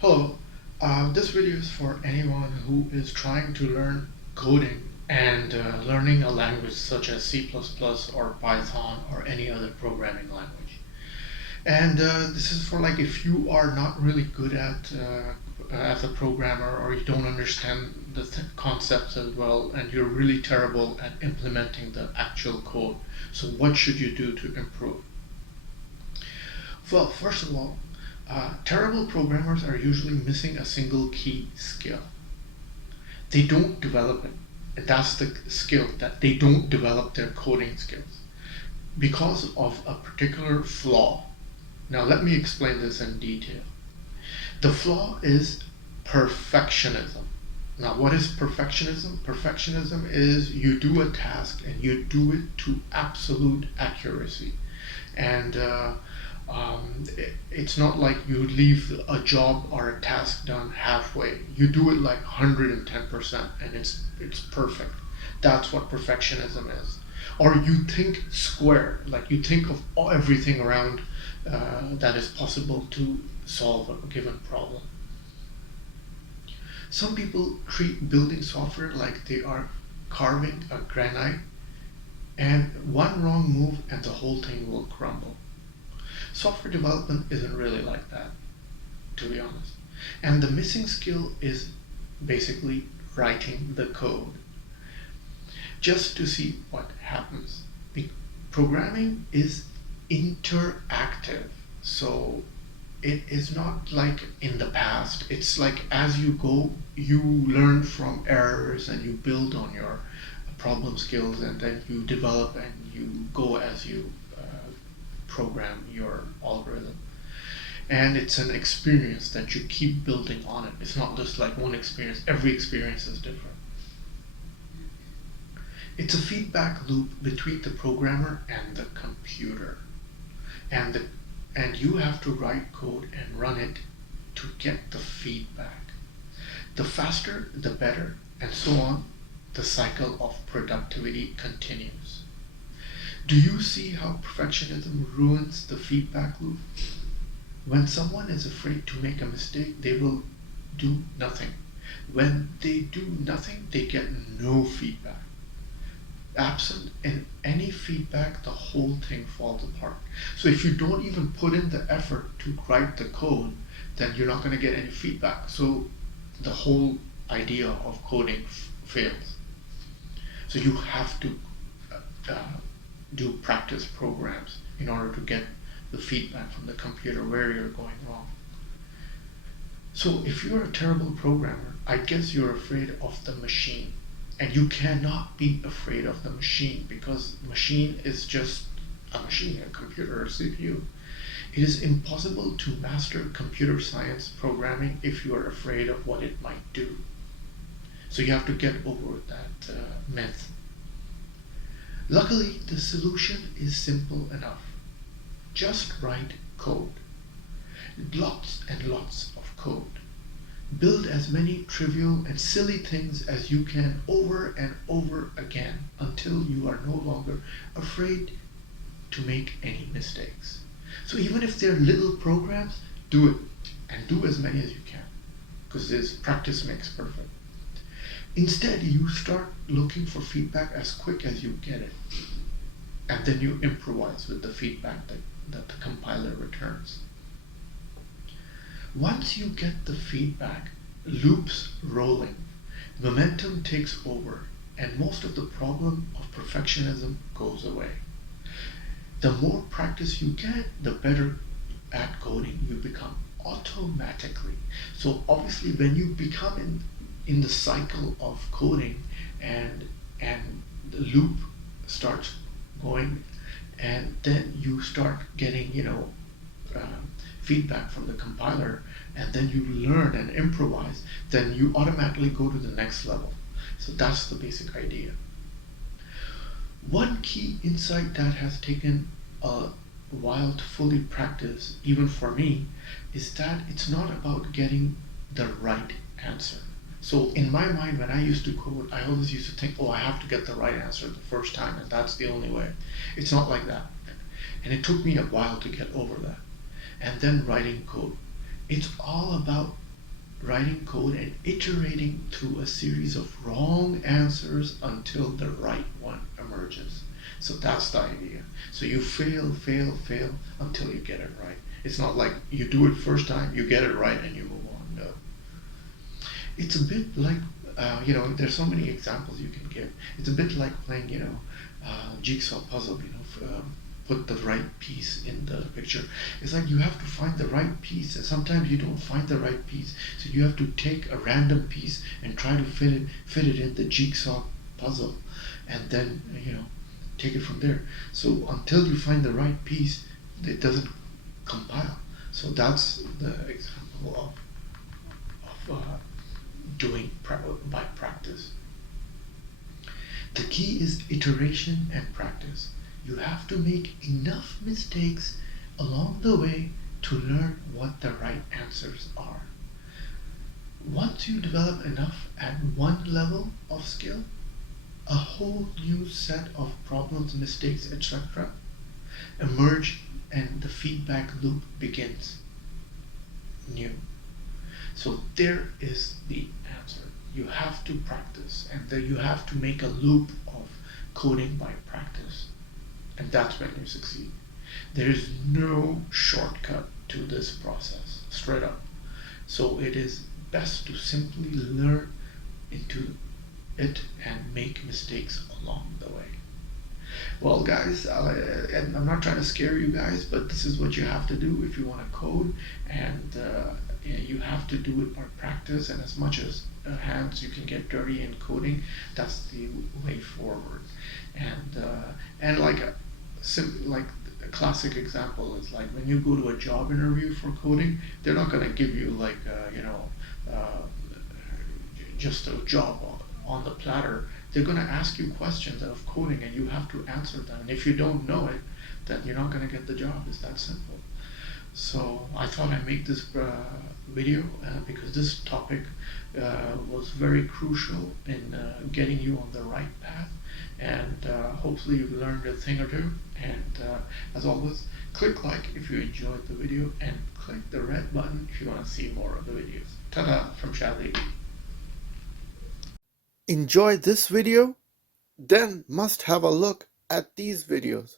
Hello, this video is for anyone who is trying to learn coding and learning a language such as C++ or Python or any other programming language. And this is for like if you are not really good at as a programmer or you don't understand the concepts as well and you're really terrible at implementing the actual code. So what should you do to improve? Well, first of all, terrible programmers are usually missing a single key skill. They don't develop it. And that's the skill that they don't develop their coding skills because of a particular flaw. Now, let me explain this in detail. The flaw is perfectionism. Now, what is perfectionism? Perfectionism is you do a task and you do it to absolute accuracy. And it's not like you leave a job or a task done halfway. You do it like 110% and it's perfect. That's what perfectionism is. Or you think square, like you think of everything around that is possible to solve a given problem. Some people treat building software like they are carving a granite, and one wrong move and the whole thing will crumble. Software development isn't really like that, to be honest. And the missing skill is basically writing the code just to see what happens. Programming is interactive, so it is not like in the past. It's like as you go, you learn from errors and you build on your problem skills, and then you develop and you go as you program your algorithm. And it's an experience that you keep building on it. It's not just like one experience. Every experience is different. It's a feedback loop between the programmer and the computer. And you have to write code and run it to get the feedback. The faster, the better, and so on. The cycle of productivity continues. Do you see how perfectionism ruins the feedback loop? When someone is afraid to make a mistake, they will do nothing. When they do nothing, they get no feedback. Absent in any feedback, the whole thing falls apart. So if you don't even put in the effort to write the code, then you're not going to get any feedback. So the whole idea of coding fails. So you have to do practice programs in order to get the feedback from the computer where you're going wrong. So if you're a terrible programmer, I guess you're afraid of the machine. And you cannot be afraid of the machine because machine is just a machine, a computer, a CPU. It is impossible to master computer science programming if you are afraid of what it might do. So you have to get over that myth. Luckily, the solution is simple enough. Just write code. Lots and lots of code. Build as many trivial and silly things as you can over and over again until you are no longer afraid to make any mistakes. So even if they're little programs, do it and do as many as you can because this practice makes perfect. Instead, you start looking for feedback as quick as you get it, and then you improvise with the feedback that the compiler returns. Once you get the feedback, loops rolling, momentum takes over, and most of the problem of perfectionism goes away. The more practice you get, the better at coding you become automatically. So obviously when you become in the cycle of coding and the loop starts going, and then you start getting feedback from the compiler, and then you learn and improvise, then you automatically go to the next level. So that's the basic idea. One key insight that has taken a while to fully practice, even for me, is that it's not about getting the right answer. So in my mind, when I used to code, I always used to think, oh, I have to get the right answer the first time, and that's the only way. It's not like that. And it took me a while to get over that. And then writing code. It's all about writing code and iterating through a series of wrong answers until the right one emerges. So that's the idea. So you fail, fail, fail until you get it right. It's not like you do it first time, you get it right, and you move on. No. It's a bit like, there's so many examples you can give. It's a bit like playing, jigsaw puzzle, put the right piece in the picture. It's like you have to find the right piece, and sometimes you don't find the right piece. So you have to take a random piece and try to fit it in the jigsaw puzzle, and then take it from there. So until you find the right piece, it doesn't compile. So that's the example of doing by practice. The key is iteration and practice. You have to make enough mistakes along the way to learn what the right answers are. Once you develop enough at one level of skill, a whole new set of problems, mistakes, etc. emerge, and the feedback loop begins new. So there is the answer. You have to practice, and then you have to make a loop of coding by practice, and that's when you succeed. There is no shortcut to this process, straight up. So it is best to simply learn into it and make mistakes along the way. Well, guys, and I'm not trying to scare you guys, but this is what you have to do if you want to code, and you have to do it by practice, and as much as hands you can get dirty in coding, that's the way forward. And like a classic example is like when you go to a job interview for coding, they're not going to give you like just a job on the platter. They're going to ask you questions of coding, and you have to answer them. And if you don't know it, then you're not going to get the job. It's that simple. So I thought I'd make this video because this topic was very crucial in getting you on the right path. And hopefully you learned a thing or two. And as always, click like if you enjoyed the video, and click the red button if you want to see more of the videos. Ta-da from Shadi. Enjoy this video? Then must have a look at these videos.